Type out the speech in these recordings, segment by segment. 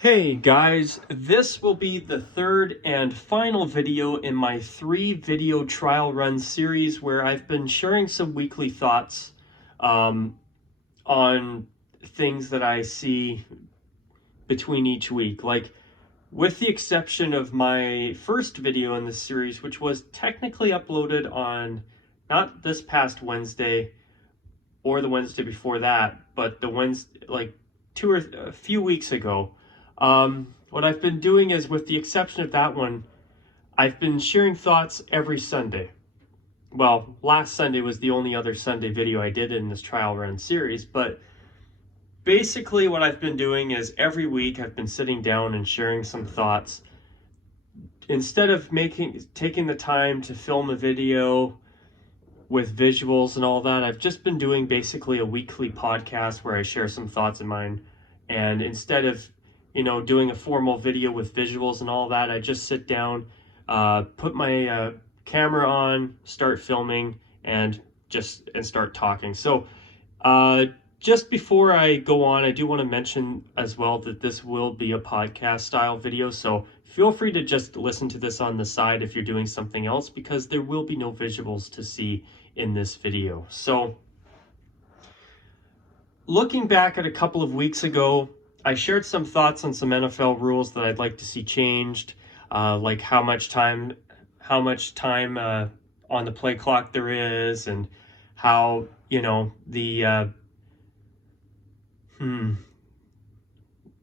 Hey guys, this will be the third and final video in my 3-video trial run series where I've been sharing some weekly thoughts on things that I see between each week. Like, with the exception of my first video in this series, which was technically uploaded on not this past Wednesday or the Wednesday before that, but the Wednesday, like a few weeks ago. What I've been doing is, with the exception of that one, I've been sharing thoughts every Sunday. Well, last Sunday was the only other Sunday video I did in this trial run series, but basically what I've been doing is every week I've been sitting down and sharing some thoughts. Instead of taking the time to film a video with visuals and all that, I've just been doing basically a weekly podcast where I share some thoughts of mine. And instead of doing a formal video with visuals and all that, I just sit down, put my camera on, start filming, and start talking. So just before I go on, I do want to mention as well that this will be a podcast style video. So feel free to just listen to this on the side if you're doing something else, because there will be no visuals to see in this video. So looking back at a couple of weeks ago, I shared some thoughts on some NFL rules that I'd like to see changed, like how much time on the play clock there is, and how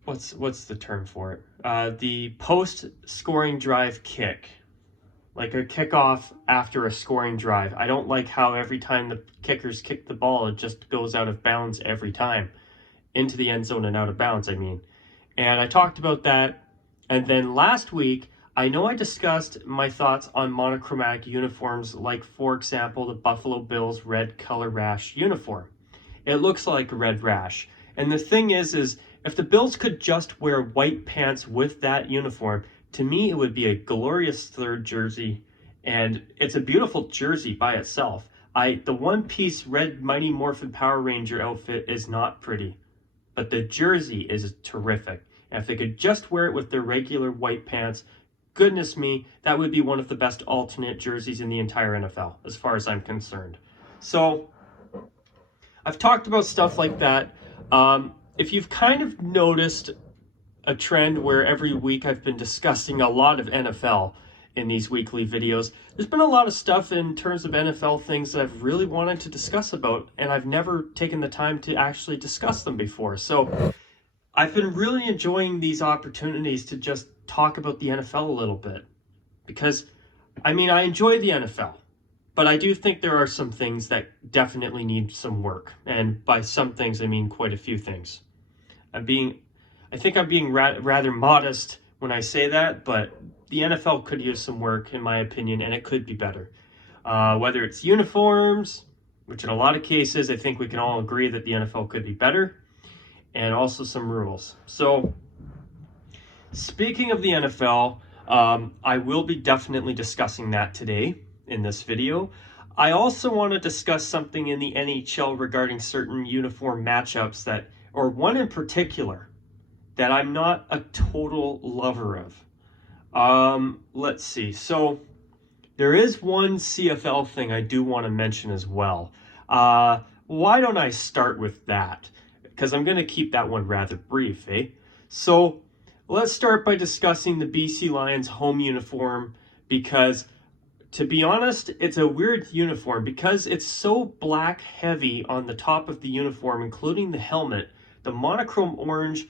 what's the term for it? The post-scoring drive kick, like a kickoff after a scoring drive. I don't like how every time the kickers kick the ball, it just goes out of bounds every time. Into the end zone and out of bounds, I mean. And I talked about that. And then last week, I know I discussed my thoughts on monochromatic uniforms, like, for example, the Buffalo Bills red color rash uniform. It looks like a red rash. And the thing is if the Bills could just wear white pants with that uniform, to me, it would be a glorious third jersey. And it's a beautiful jersey by itself. The one-piece red Mighty Morphin Power Ranger outfit is not pretty, but the jersey is terrific. And if they could just wear it with their regular white pants, goodness me, that would be one of the best alternate jerseys in the entire NFL, as far as I'm concerned. So I've talked about stuff like that. If you've kind of noticed a trend where every week I've been discussing a lot of NFL in these weekly videos, there's been a lot of stuff in terms of NFL things that I've really wanted to discuss about, and I've never taken the time to actually discuss them before. So I've been really enjoying these opportunities to just talk about the NFL a little bit, because I enjoy the NFL, but I do think there are some things that definitely need some work. And by some things, I mean quite a few things. I think I'm being rather modest when I say that, but the NFL could use some work, in my opinion, and it could be better. Whether it's uniforms, which in a lot of cases, I think we can all agree that the NFL could be better, and also some rules. So, speaking of the NFL, I will be definitely discussing that today in this video. I also want to discuss something in the NHL regarding certain uniform matchups or one in particular, that I'm not a total lover of. Let's see. So there is one CFL thing I do want to mention as well. Why don't I start with that? Because I'm going to keep that one rather brief, eh? So let's start by discussing the BC Lions home uniform, because to be honest, it's a weird uniform because it's so black heavy on the top of the uniform, including the helmet. The monochrome orange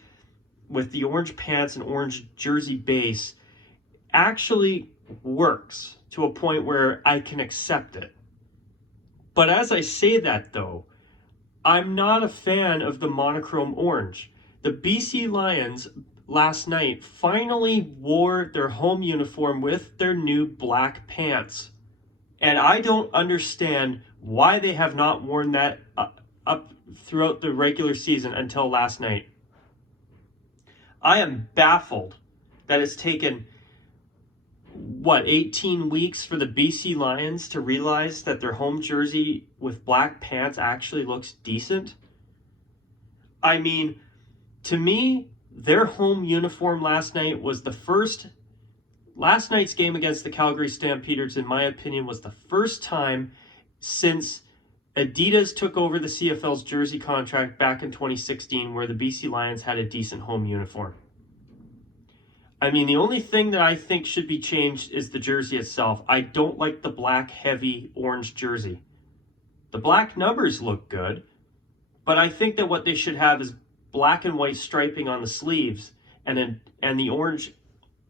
with the orange pants and orange jersey base actually works to a point where I can accept it. But as I say that, though, I'm not a fan of the monochrome orange. The BC Lions last night finally wore their home uniform with their new black pants. And I don't understand why they have not worn that up throughout the regular season until last night. I am baffled that it's taken, 18 weeks for the BC Lions to realize that their home jersey with black pants actually looks decent. To me, their home uniform last night was last night's game against the Calgary Stampeders, in my opinion, was the first time since Adidas took over the CFL's jersey contract back in 2016 where the BC Lions had a decent home uniform. I mean, the only thing that I think should be changed is the jersey itself. I don't like the black, heavy orange jersey. The black numbers look good, but I think that what they should have is black and white striping on the sleeves and the orange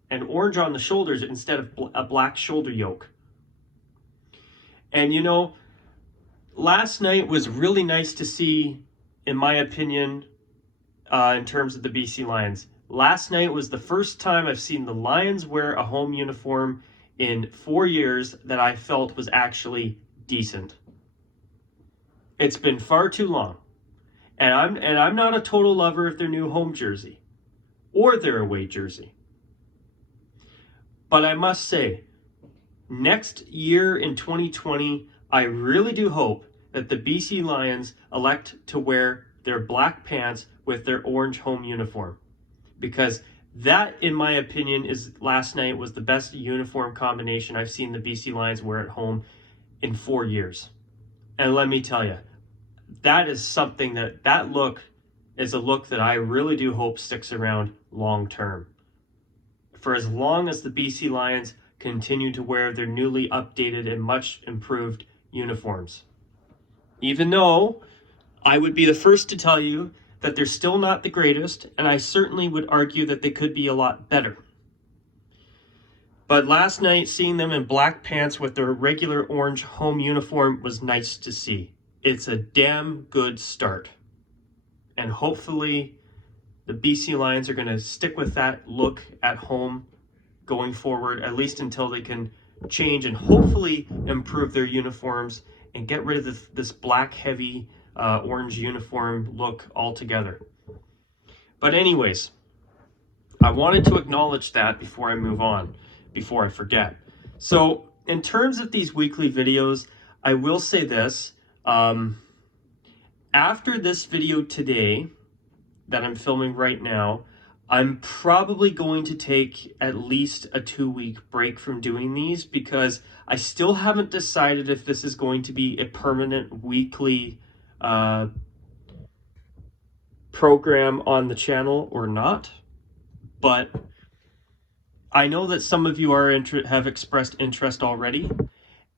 on the shoulders instead of a black shoulder yoke. And you know, last night was really nice to see, in my opinion, in terms of the BC Lions. Last night was the first time I've seen the Lions wear a home uniform in 4 years that I felt was actually decent. It's been far too long. And I'm not a total lover of their new home jersey or their away jersey. But I must say, next year in 2020, I really do hope that the BC Lions elect to wear their black pants with their orange home uniform. Because that, in my opinion, last night was the best uniform combination I've seen the BC Lions wear at home in 4 years. And let me tell you, that is something that look is a look that I really do hope sticks around long term. For as long as the BC Lions continue to wear their newly updated and much improved uniforms. Even though I would be the first to tell you that they're still not the greatest, and I certainly would argue that they could be a lot better. But last night, seeing them in black pants with their regular orange home uniform was nice to see. It's a damn good start. And hopefully the BC Lions are going to stick with that look at home going forward, at least until they can change and hopefully improve their uniforms and get rid of this black heavy orange uniform look altogether. But anyways, I wanted to acknowledge that before I move on, before I forget. So in terms of these weekly videos, I will say this. After this video today that I'm filming right now, I'm probably going to take at least a 2-week break from doing these because I still haven't decided if this is going to be a permanent weekly program on the channel or not. But I know that some of you have expressed interest already,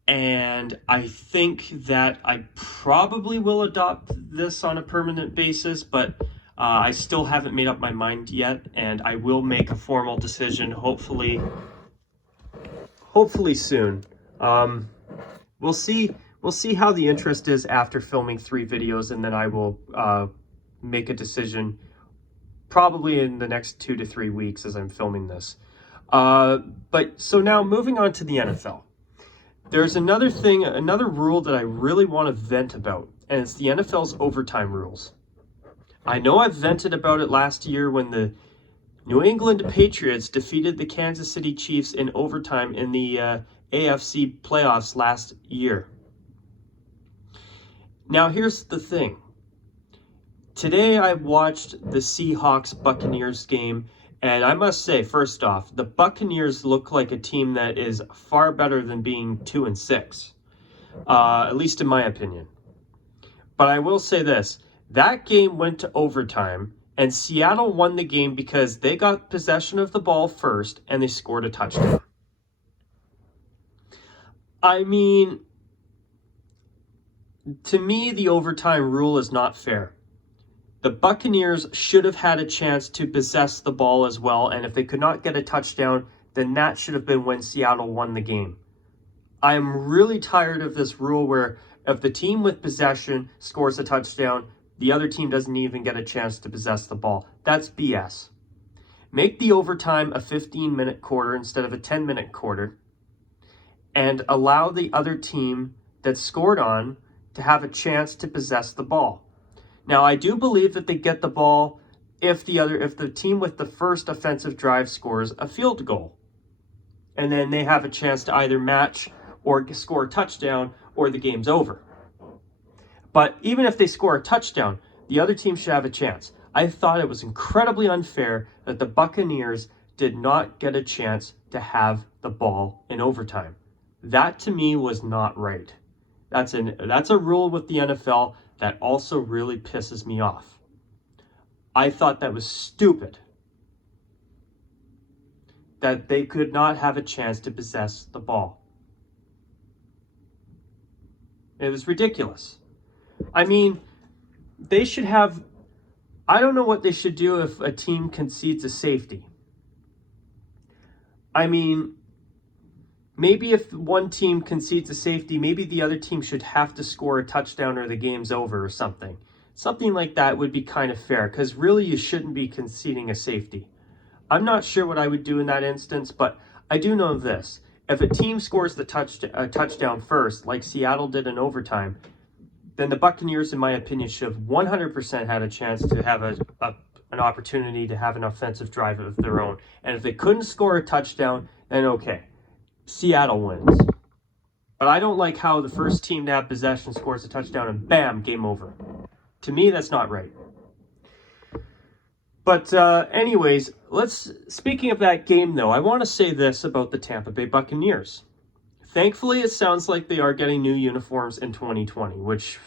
and I think that I probably will adopt this on a permanent basis, but I still haven't made up my mind yet, and I will make a formal decision hopefully soon. We'll see how the interest is after filming 3 videos, and then I will make a decision probably in the next 2 to 3 weeks as I'm filming this. But so now moving on to the NFL. There's another rule that I really want to vent about, and it's the NFL's overtime rules. I know I've vented about it last year when the New England Patriots defeated the Kansas City Chiefs in overtime in the AFC playoffs last year. Now here's the thing. Today I watched the Seahawks-Buccaneers game, and I must say, first off, the Buccaneers look like a team that is far better than being 2-6, at least in my opinion. But I will say this. That game went to overtime, and Seattle won the game because they got possession of the ball first, and they scored a touchdown. I mean, to me, the overtime rule is not fair. The Buccaneers should have had a chance to possess the ball as well, and if they could not get a touchdown, then that should have been when Seattle won the game. I am really tired of this rule where if the team with possession scores a touchdown, the other team doesn't even get a chance to possess the ball. That's BS. Make the overtime a 15-minute quarter instead of a 10-minute quarter, and allow the other team that scored on to have a chance to possess the ball. Now, I do believe that they get the ball if the team with the first offensive drive scores a field goal. And then they have a chance to either match or score a touchdown or the game's over. But even if they score a touchdown, the other team should have a chance. I thought it was incredibly unfair that the Buccaneers did not get a chance to have the ball in overtime. That to me was not right. That's a rule with the NFL that also really pisses me off. I thought that was stupid. That they could not have a chance to possess the ball. It was ridiculous. I mean, they should have, I don't know what they should do if a team concedes a safety. I mean, maybe if one team concedes a safety, maybe the other team should have to score a touchdown or the game's over or something. Something like that would be kind of fair, because really you shouldn't be conceding a safety. I'm not sure what I would do in that instance, but I do know this. If a team scores the touchdown first, like Seattle did in overtime, then the Buccaneers, in my opinion, should have 100% had a chance to have an opportunity to have an offensive drive of their own. And if they couldn't score a touchdown, then okay, Seattle wins. But I don't like how the first team to have possession scores a touchdown and bam, game over. To me, that's not right. But anyways, speaking of that game though, I want to say this about the Tampa Bay Buccaneers. Thankfully, it sounds like they are getting new uniforms in 2020, which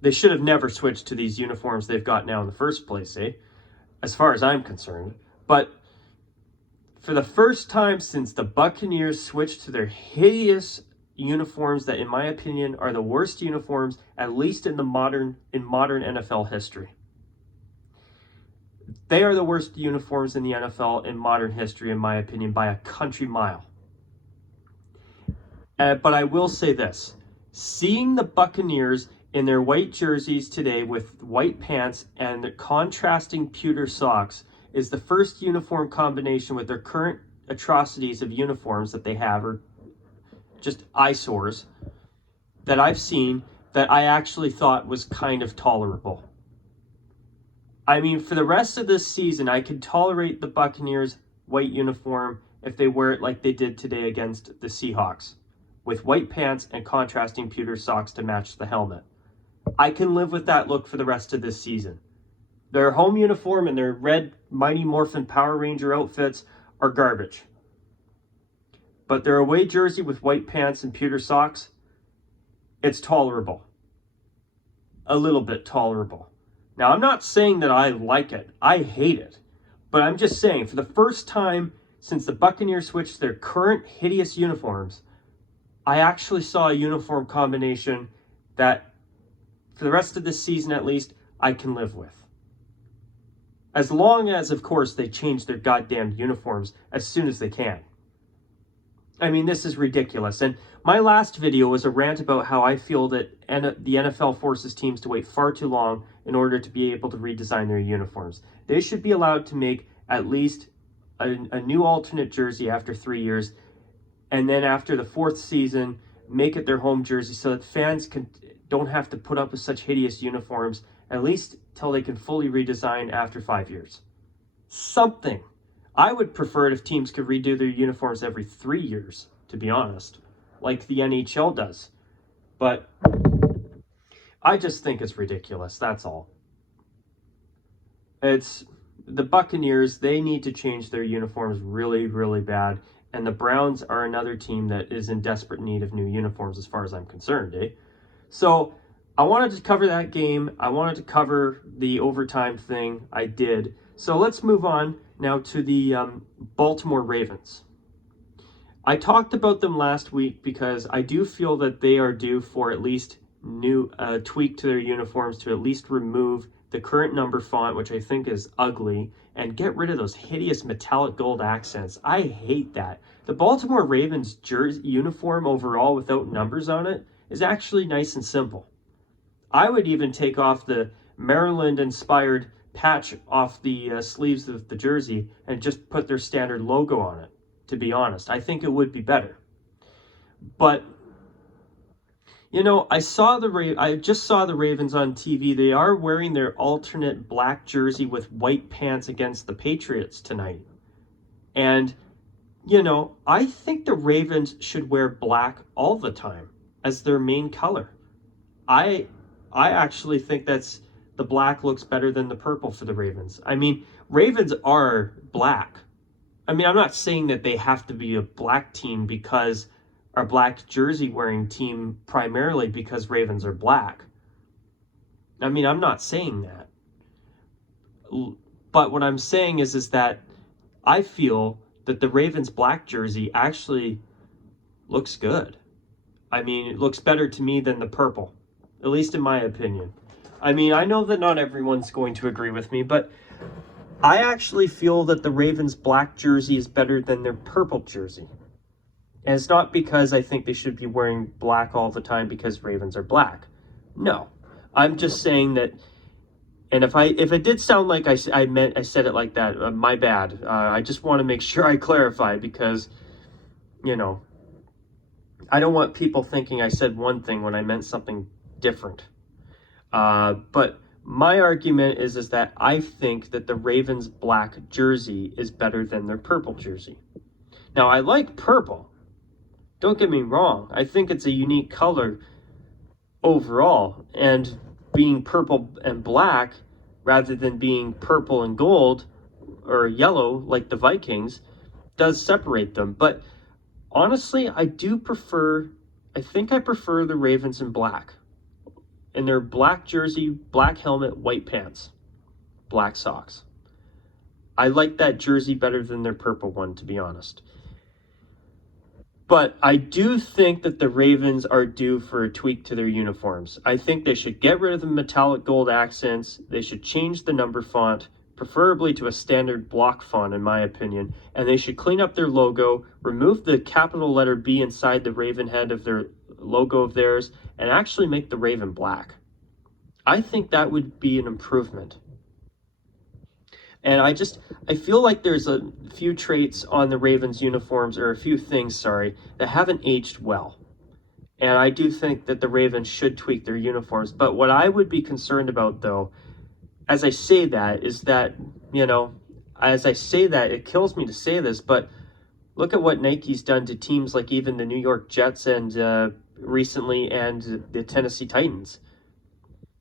they should have never switched to these uniforms they've got now in the first place, as far as I'm concerned. But for the first time since the Buccaneers switched to their hideous uniforms that, in my opinion, are the worst uniforms, at least in modern NFL history. They are the worst uniforms in the NFL in modern history, in my opinion, by a country mile. But I will say this. Seeing the Buccaneers in their white jerseys today with white pants and the contrasting pewter socks is the first uniform combination with their current atrocities of uniforms that they have, or just eyesores, that I've seen that I actually thought was kind of tolerable. I mean, for the rest of this season, I could tolerate the Buccaneers' white uniform if they wear it like they did today against the Seahawks, with white pants and contrasting pewter socks to match the helmet. I can live with that look for the rest of this season. Their home uniform and their red Mighty Morphin Power Ranger outfits are garbage. But their away jersey with white pants and pewter socks, it's tolerable. A little bit tolerable. Now, I'm not saying that I like it. I hate it. But I'm just saying, for the first time since the Buccaneers switched their current hideous uniforms, I actually saw a uniform combination that, for the rest of this season at least, I can live with. As long as, of course, they change their goddamn uniforms as soon as they can. I mean, this is ridiculous. And my last video was a rant about how I feel that the NFL forces teams to wait far too long in order to be able to redesign their uniforms. They should be allowed to make at least a new alternate jersey after 3 years, and then after the 4th season, make it their home jersey so that fans don't have to put up with such hideous uniforms, at least till they can fully redesign after 5 years. Something. I would prefer it if teams could redo their uniforms every 3 years, to be honest, like the NHL does. But I just think it's ridiculous, that's all. It's the Buccaneers, they need to change their uniforms really, really bad. And the Browns are another team that is in desperate need of new uniforms as far as I'm concerned, So I wanted to cover that game. I wanted to cover the overtime thing. I did. So let's move on now to the Baltimore Ravens. I talked about them last week because I do feel that they are due for at least new tweak to their uniforms to at least remove the current number font, which I think is ugly, and get rid of those hideous metallic gold accents. I hate that. The Baltimore Ravens jersey uniform overall without numbers on it is actually nice and simple. I would even take off the Maryland-inspired patch off the sleeves of the jersey and just put their standard logo on it, to be honest. I think it would be better. But, you know, I just saw the Ravens on TV. They are wearing their alternate black jersey with white pants against the Patriots tonight. And, you know, I think the Ravens should wear black all the time as their main color. I actually think that's the black looks better than the purple for the Ravens. I mean, Ravens are black. I mean, I'm not saying that they have to be a black team because our black jersey wearing team primarily because Ravens are black. I mean, I'm not saying that. But what I'm saying is that I feel that the Ravens black jersey actually looks good. I mean, it looks better to me than the purple, at least in my opinion. I mean, I know that not everyone's going to agree with me, but I actually feel that the Ravens black jersey is better than their purple jersey. And it's not because I think they should be wearing black all the time because Ravens are black. No, I'm just saying that. And if it did sound like I said it like that, my bad. I just want to make sure I clarify because, you know, I don't want people thinking I said one thing when I meant something different. But my argument is that I think that the Ravens black jersey is better than their purple jersey. Now, I like purple. Don't get me wrong. I think it's a unique color overall. And being purple and black rather than being purple and gold or yellow like the Vikings does separate them. But honestly, I think I prefer the Ravens in black. In their black jersey, black helmet, white pants, black socks. I like that jersey better than their purple one, to be honest. But I do think that the Ravens are due for a tweak to their uniforms. I think they should get rid of the metallic gold accents. They should change the number font, preferably to a standard block font, in my opinion. And they should clean up their logo, remove the capital letter B inside the Raven head of their logo of theirs, and actually make the Raven black. I think that would be an improvement. And I feel like there's a few traits on the Ravens uniforms, or a few things, that haven't aged well. And I do think that the Ravens should tweak their uniforms. But what I would be concerned about, though, as I say that, is that, as I say that, it kills me to say this, but look at what Nike's done to teams like even the New York Jets and recently and the Tennessee Titans.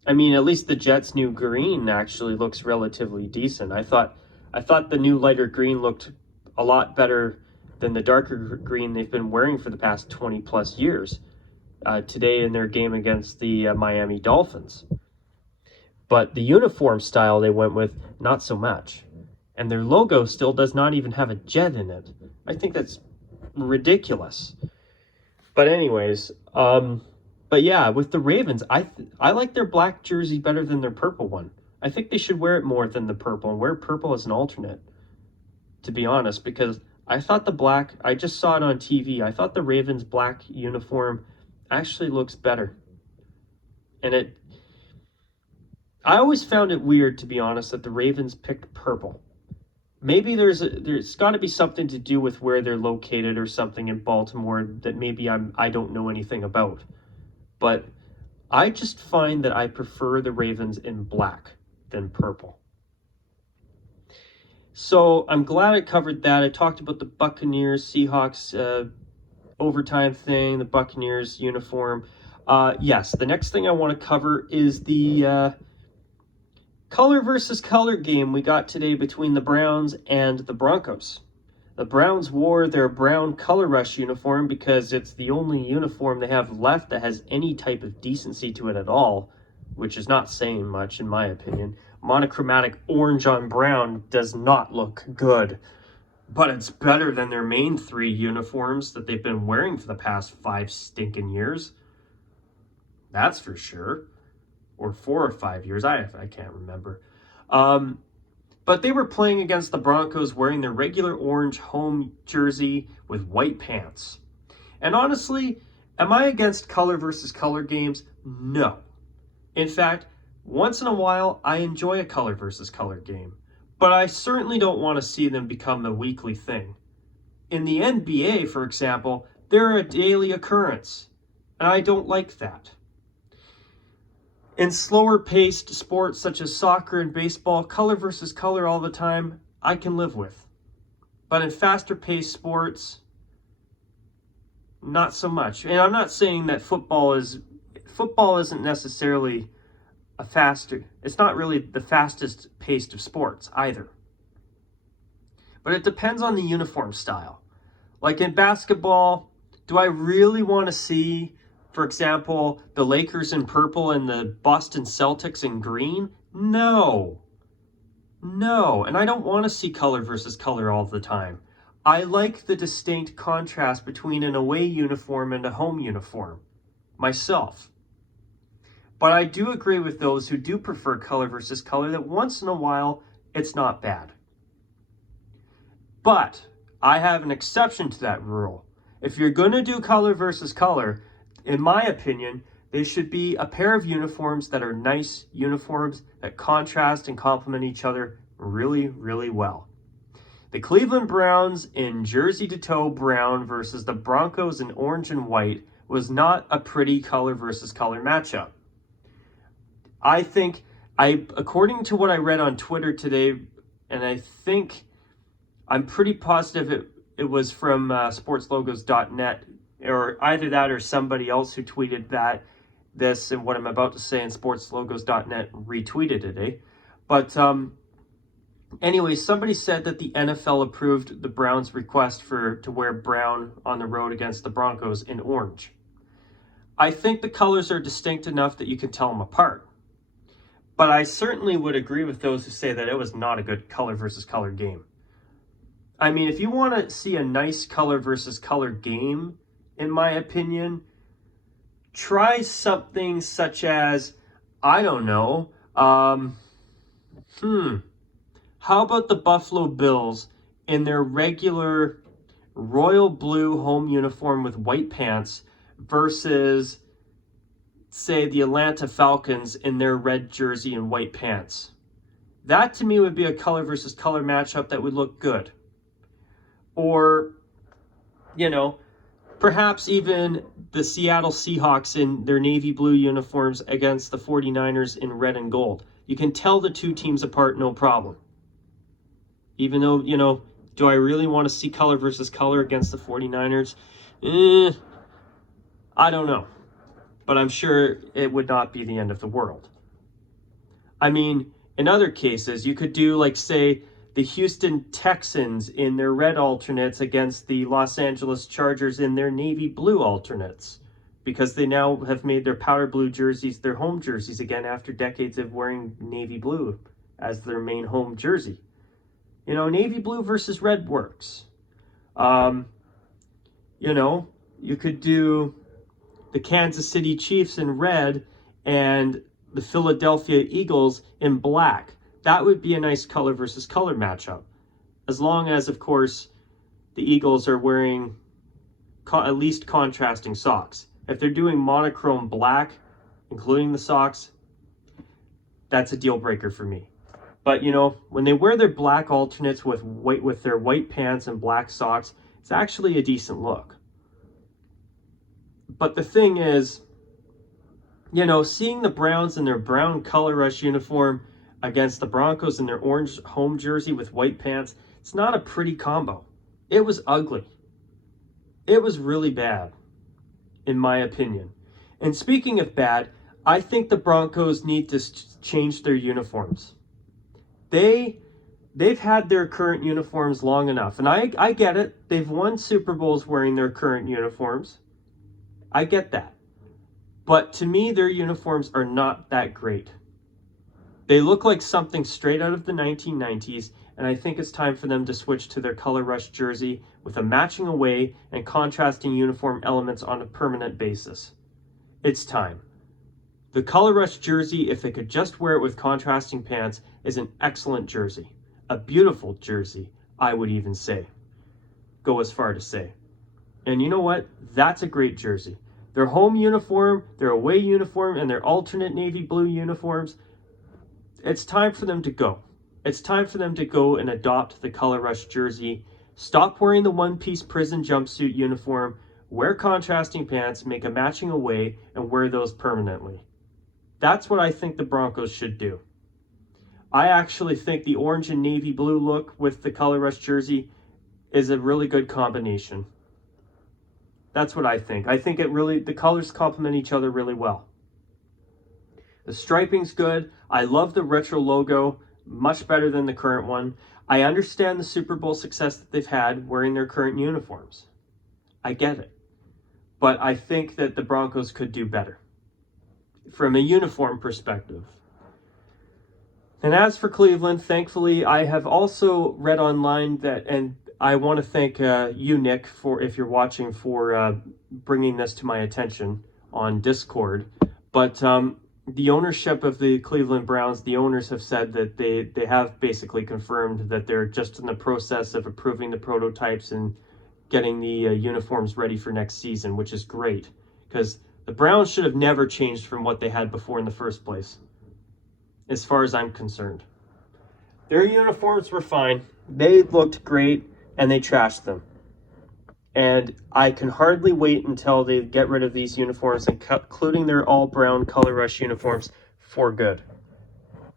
I mean, at least the Jets' new green actually looks relatively decent. I thought the new lighter green looked a lot better than the darker green they've been wearing for the past 20 plus years. Today in their game against the Miami Dolphins. But the uniform style they went with, not so much. And their logo still does not even have a jet in it. I think that's ridiculous. But anyways, but yeah, with the Ravens, I like their black jersey better than their purple one. I think they should wear it more than the purple and wear purple as an alternate, to be honest, because I thought the black, I just saw it on TV, I thought the Ravens black uniform actually looks better. And I always found it weird, to be honest, that the Ravens picked purple. Maybe there's got to be something to do with where they're located or something in Baltimore that maybe I don't know anything about. But I just find that I prefer the Ravens in black than purple. So I'm glad I covered that. I talked about the Buccaneers, Seahawks overtime thing, the Buccaneers uniform. Yes, the next thing I want to cover is the color versus color game we got today between the Browns and the Broncos. The Browns wore their brown color rush uniform because it's the only uniform they have left that has any type of decency to it at all, which is not saying much in my opinion. Monochromatic orange on brown does not look good, but it's better than their main three uniforms that they've been wearing for the past 5 stinking years. That's for sure. Or 4 or 5 years, I can't remember. But they were playing against the Broncos wearing their regular orange home jersey with white pants. And honestly, am I against color versus color games? No. In fact, once in a while, I enjoy a color versus color game. But I certainly don't want to see them become a weekly thing. In the NBA, for example, they're a daily occurrence. And I don't like that. In slower-paced sports such as soccer and baseball, color versus color all the time, I can live with. But in faster-paced sports, not so much. And I'm not saying that football isn't necessarily it's not really the fastest paced of sports either. But it depends on the uniform style. Like in basketball, do I really want to see, for example, the Lakers in purple and the Boston Celtics in green? No. No, and I don't want to see color versus color all the time. I like the distinct contrast between an away uniform and a home uniform, myself. But I do agree with those who do prefer color versus color that once in a while, it's not bad. But I have an exception to that rule. If you're going to do color versus color, in my opinion, they should be a pair of uniforms that are nice uniforms that contrast and complement each other really, really well. The Cleveland Browns in jersey to toe brown versus the Broncos in orange and white was not a pretty color versus color matchup. I think, according to what I read on Twitter today, and I'm pretty positive it was from sportslogos.net, or either that or somebody else who tweeted this and what I'm about to say in sportslogos.net retweeted it, But anyway, somebody said that the NFL approved the Browns' request to wear brown on the road against the Broncos in orange. I think the colors are distinct enough that you can tell them apart. But I certainly would agree with those who say that it was not a good color versus color game. I mean, if you want to see a nice color versus color game, in my opinion, try something such as, I don't know, how about the Buffalo Bills in their regular royal blue home uniform with white pants versus, say, the Atlanta Falcons in their red jersey and white pants? That to me would be a color versus color matchup that would look good. Or, perhaps even the Seattle Seahawks in their navy blue uniforms against the 49ers in red and gold. You can tell the two teams apart, no problem. Even though, do I really want to see color versus color against the 49ers? I don't know. But I'm sure it would not be the end of the world. I mean, in other cases, you could do, like, say, the Houston Texans in their red alternates against the Los Angeles Chargers in their navy blue alternates, because they now have made their powder blue jerseys their home jerseys again after decades of wearing navy blue as their main home jersey. Navy blue versus red works. You could do the Kansas City Chiefs in red and the Philadelphia Eagles in black. That would be a nice color versus color matchup. As long as, of course, the Eagles are wearing at least contrasting socks. If they're doing monochrome black, including the socks, that's a deal breaker for me. But, when they wear their black alternates with their white pants and black socks, it's actually a decent look. But the thing is, seeing the Browns in their brown color rush uniform against the Broncos in their orange home jersey with white pants, it's not a pretty combo. It was ugly. It was really bad, in my opinion. And speaking of bad, I think the Broncos need to change their uniforms. They've had their current uniforms long enough. And I get it. They've won Super Bowls wearing their current uniforms. I get that. But to me, their uniforms are not that great. They look like something straight out of the 1990s, and I think it's time for them to switch to their color rush jersey with a matching away and contrasting uniform elements on a permanent basis. It's time. The color rush jersey, if they could just wear it with contrasting pants, is an excellent jersey. A beautiful jersey, I would even say. Go as far to say. And you know what? That's a great jersey. Their home uniform, their away uniform, and their alternate navy blue uniforms, it's time for them to go. It's time for them to go and adopt the color rush jersey. Stop wearing the one-piece prison jumpsuit uniform, wear contrasting pants, make a matching away, and wear those permanently. That's what I think the Broncos should do. I actually think the orange and navy blue look with the color rush jersey is a really good combination. That's what I think. I think the colors complement each other really well. The striping's good. I love the retro logo, much better than the current one. I understand the Super Bowl success that they've had wearing their current uniforms. I get it. But I think that the Broncos could do better from a uniform perspective. And as for Cleveland, thankfully, I have also read online that, and I want to thank you, Nick, for, if you're watching, for bringing this to my attention on Discord. But the ownership of the Cleveland Browns, the owners have said that they have basically confirmed that they're just in the process of approving the prototypes and getting the uniforms ready for next season, which is great, because the Browns should have never changed from what they had before in the first place, as far as I'm concerned. Their uniforms were fine. They looked great, and they trashed them. And I can hardly wait until they get rid of these uniforms, including their all-brown color rush uniforms, for good.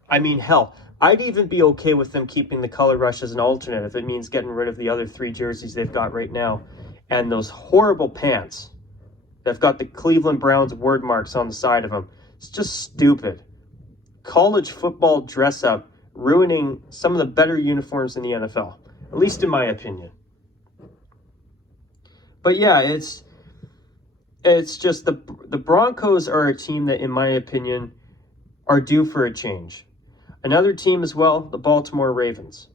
I mean, hell, I'd even be okay with them keeping the color rush as an alternate if it means getting rid of the other 3 jerseys they've got right now. And those horrible pants that've got the Cleveland Browns word marks on the side of them. It's just stupid. College football dress-up ruining some of the better uniforms in the NFL, at least in my opinion. But yeah, it's just the Broncos are a team that, in my opinion, are due for a change. Another team as well, the Baltimore Ravens.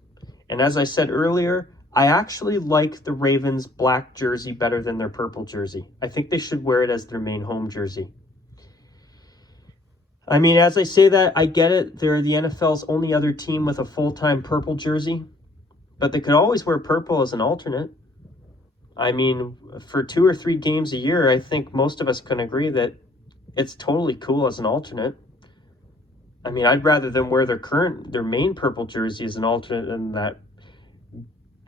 And as I said earlier, I actually like the Ravens' black jersey better than their purple jersey. I think they should wear it as their main home jersey. I mean, as I say that, I get it. They're the NFL's only other team with a full-time purple jersey. But they could always wear purple as an alternate. I mean, for 2 or 3 games a year, I think most of us can agree that it's totally cool as an alternate. I mean, I'd rather them wear their main purple jersey as an alternate than that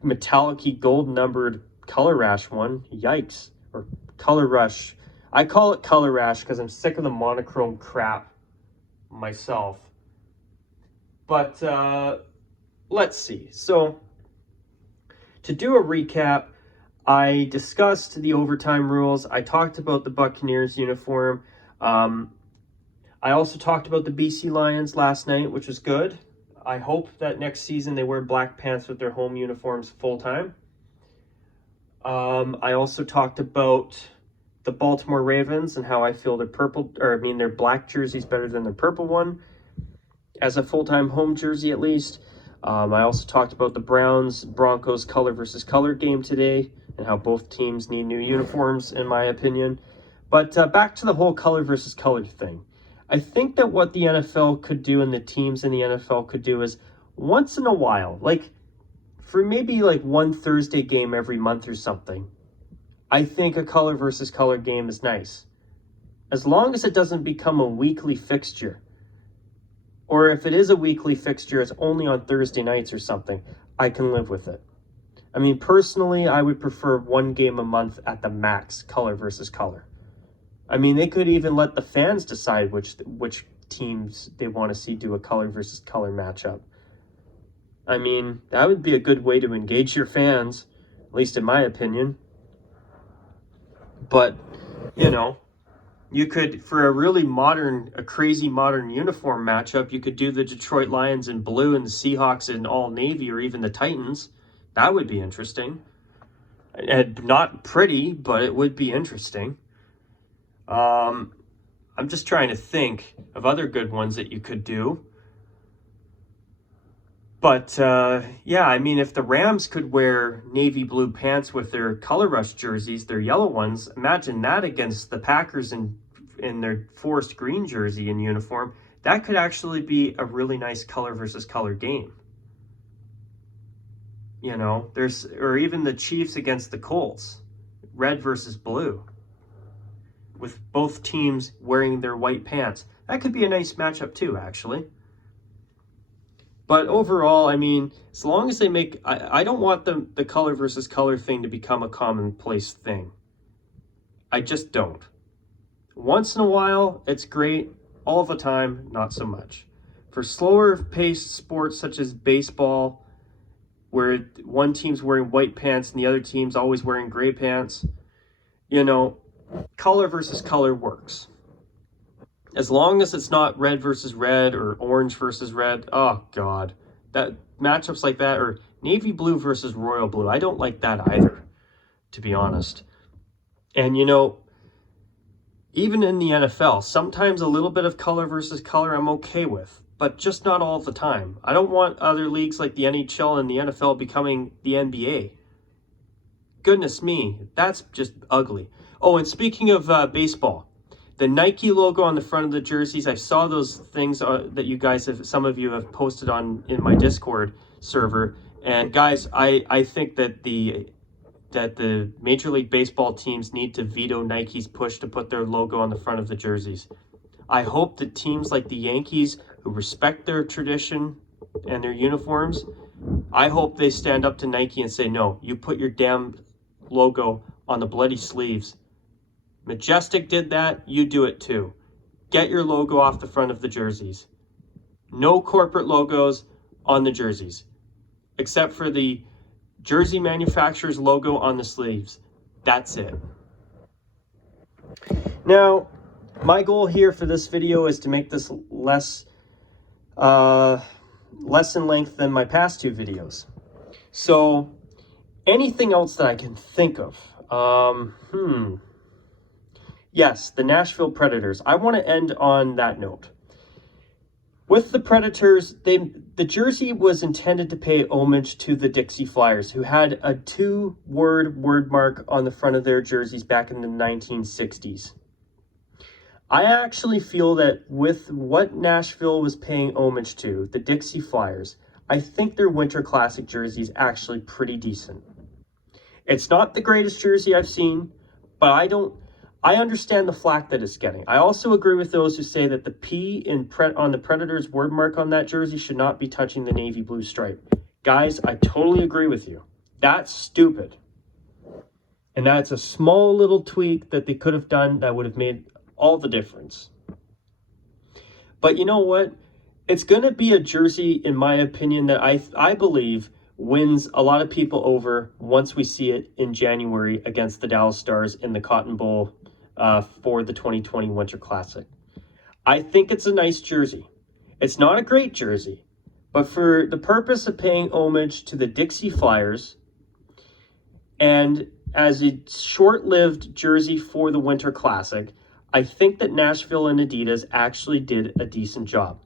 metallic-y gold numbered color rash one. Yikes. Or color rush. I call it color rash because I'm sick of the monochrome crap myself. But let's see. So, to do a recap, I discussed the overtime rules. I talked about the Buccaneers uniform. I also talked about the BC Lions last night, which was good. I hope that next season they wear black pants with their home uniforms full time. I also talked about the Baltimore Ravens and how I feel their black jersey's better than their purple one as a full-time home jersey at least. I also talked about the Broncos color versus color game today and how both teams need new uniforms, in my opinion. But back to the whole color versus color thing. I think that what the NFL could do and the teams in the NFL could do is once in a while, like for maybe like one Thursday game every month or something, I think a color versus color game is nice. As long as it doesn't become a weekly fixture. Or if it is a weekly fixture, it's only on Thursday nights or something, I can live with it. I mean, personally, I would prefer 1 game a month at the max, color versus color. I mean, they could even let the fans decide which teams they want to see do a color versus color matchup. I mean, that would be a good way to engage your fans, at least in my opinion. But, you know, you could, for a crazy modern uniform matchup, you could do the Detroit Lions in blue and the Seahawks in all navy, or even the Titans. That would be interesting. And not pretty, but it would be interesting. I'm just trying to think of other good ones that you could do. But, yeah, I mean, if the Rams could wear navy blue pants with their color rush jerseys, their yellow ones, imagine that against the Packers in their forest green jersey and uniform. That could actually be a really nice color versus color game. You know, or even the Chiefs against the Colts, red versus blue, with both teams wearing their white pants. That could be a nice matchup too, actually. But overall, I mean, as long as they make... I don't want the color versus color thing to become a commonplace thing. I just don't. Once in a while, it's great. All the time, not so much. For slower-paced sports such as baseball, where one team's wearing white pants and the other team's always wearing gray pants, you know, color versus color works. As long as it's not red versus red or orange versus red, oh God. That matchups like that, or navy blue versus royal blue, I don't like that either, to be honest. And you know, even in the NFL, sometimes a little bit of color versus color I'm okay with, but just not all the time. I don't want other leagues like the NHL and the NFL becoming the NBA. Goodness me, that's just ugly. Oh, and speaking of baseball, the Nike logo on the front of the jerseys, I saw those things that you guys have, some of you have posted on in my Discord server. And guys, I think that the Major League Baseball teams need to veto Nike's push to put their logo on the front of the jerseys. I hope that teams like the Yankees, who respect their tradition and their uniforms, I hope they stand up to Nike and say, no, you put your damn logo on the bloody sleeves. Majestic did that, you do it too. Get your logo off the front of the jerseys. No corporate logos on the jerseys, except for the jersey manufacturer's logo on the sleeves. That's it. Now, my goal here for this video is to make this less in length than my past two videos. So, anything else that I can think of? Yes, the Nashville Predators. I want to end on that note. With the Predators, the jersey was intended to pay homage to the Dixie Flyers, who had a word mark on the front of their jerseys back in the 1960s. I actually feel that with what Nashville was paying homage to, the Dixie Flyers, I think their Winter Classic jersey is actually pretty decent. It's not the greatest jersey I've seen, but I understand the flack that it's getting. I also agree with those who say that the P on the Predators word mark on that jersey should not be touching the navy blue stripe. Guys, I totally agree with you. That's stupid. And that's a small little tweak that they could have done that would have made all the difference. But you know what? It's going to be a jersey, in my opinion, that I believe wins a lot of people over once we see it in January against the Dallas Stars in the Cotton Bowl for the 2020 Winter Classic. I think it's a nice jersey. It's not a great jersey, but for the purpose of paying homage to the Dixie Flyers and as a short-lived jersey for the Winter Classic, I think that Nashville and Adidas actually did a decent job.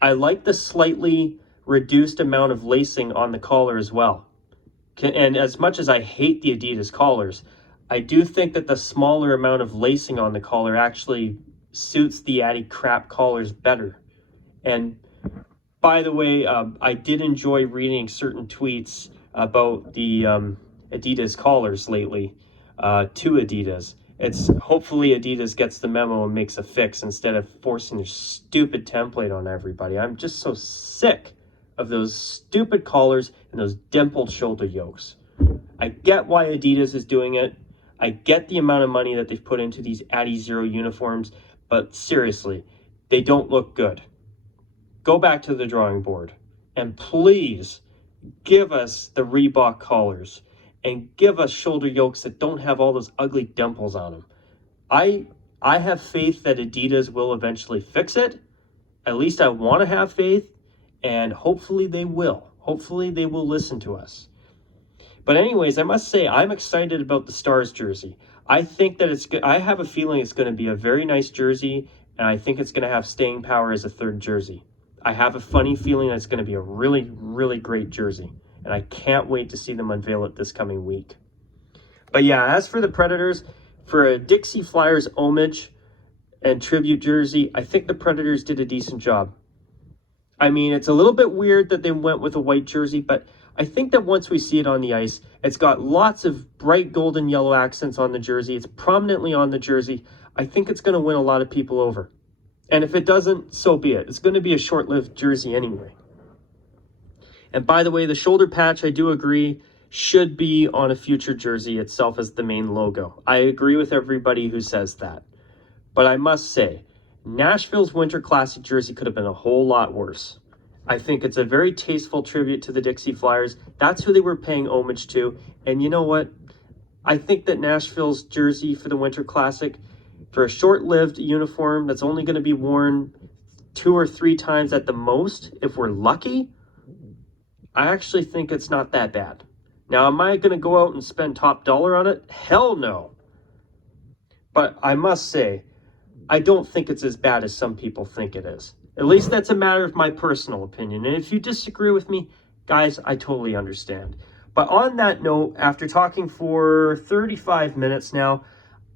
I like the slightly reduced amount of lacing on the collar as well. And as much as I hate the Adidas collars, I do think that the smaller amount of lacing on the collar actually suits the Addy crap collars better. And by the way, I did enjoy reading certain tweets about the Adidas collars lately to Adidas. It's hopefully Adidas gets the memo and makes a fix instead of forcing their stupid template on everybody. I'm just so sick of those stupid collars and those dimpled shoulder yokes. I get why Adidas is doing it. I get the amount of money that they've put into these Addy Zero uniforms, but seriously, they don't look good. Go back to the drawing board and please give us the Reebok collars and give us shoulder yokes that don't have all those ugly dimples on them. I have faith that Adidas will eventually fix it. At least I want to have faith, and hopefully they will. Hopefully they will listen to us. But anyways, I must say I'm excited about the Stars jersey. I think that I have a feeling it's going to be a very nice jersey, and I think it's going to have staying power as a third jersey. I have a funny feeling that it's going to be a really, really great jersey, and I can't wait to see them unveil it this coming week. But yeah, as for the Predators, for a Dixie Flyers homage and tribute jersey, I think the Predators did a decent job. I mean, it's a little bit weird that they went with a white jersey, but I think that once we see it on the ice, it's got lots of bright golden yellow accents on the jersey. It's prominently on the jersey. I think it's going to win a lot of people over. And if it doesn't, so be it. It's going to be a short-lived jersey anyway. And by the way, the shoulder patch, I do agree, should be on a future jersey itself as the main logo. I agree with everybody who says that. But I must say, Nashville's Winter Classic jersey could have been a whole lot worse. I think it's a very tasteful tribute to the Dixie Flyers. That's who they were paying homage to. And you know what? I think that Nashville's jersey for the Winter Classic for a short-lived uniform that's only going to be worn 2 or 3 times at the most, if we're lucky, I actually think it's not that bad. Now, am I going to go out and spend top dollar on it? Hell no. But I must say, I don't think it's as bad as some people think it is. At least that's a matter of my personal opinion. And if you disagree with me, guys, I totally understand. But on that note, after talking for 35 minutes now,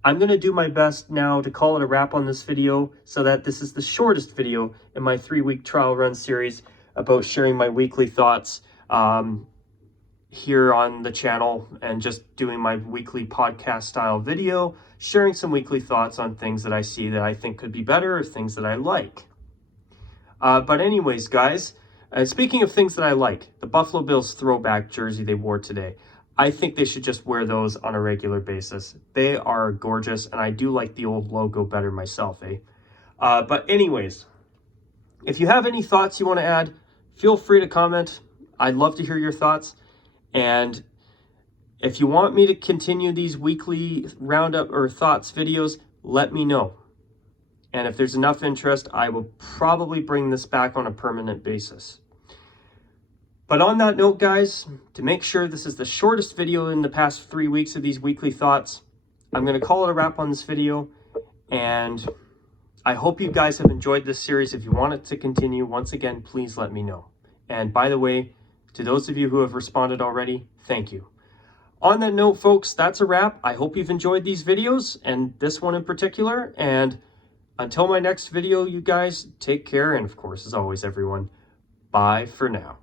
I'm going to do my best now to call it a wrap on this video, so that this is the shortest video in my 3-week trial run series about sharing my weekly thoughts here on the channel, and just doing my weekly podcast style video, sharing some weekly thoughts on things that I see that I think could be better, or things that I like. But anyways, guys, speaking of things that I like, the Buffalo Bills throwback jersey they wore today, I think they should just wear those on a regular basis. They are gorgeous, and I do like the old logo better myself, eh? But anyways, if you have any thoughts you want to add, feel free to comment. I'd love to hear your thoughts. And if you want me to continue these weekly roundup or thoughts videos, let me know. And if there's enough interest, I will probably bring this back on a permanent basis. But on that note, guys, to make sure this is the shortest video in the past 3 weeks of these weekly thoughts, I'm going to call it a wrap on this video. And I hope you guys have enjoyed this series. If you want it to continue, once again, please let me know. And by the way, to those of you who have responded already, thank you. On that note, folks, that's a wrap. I hope you've enjoyed these videos, and this one in particular. And until my next video, you guys take care. And of course, as always, everyone, bye for now.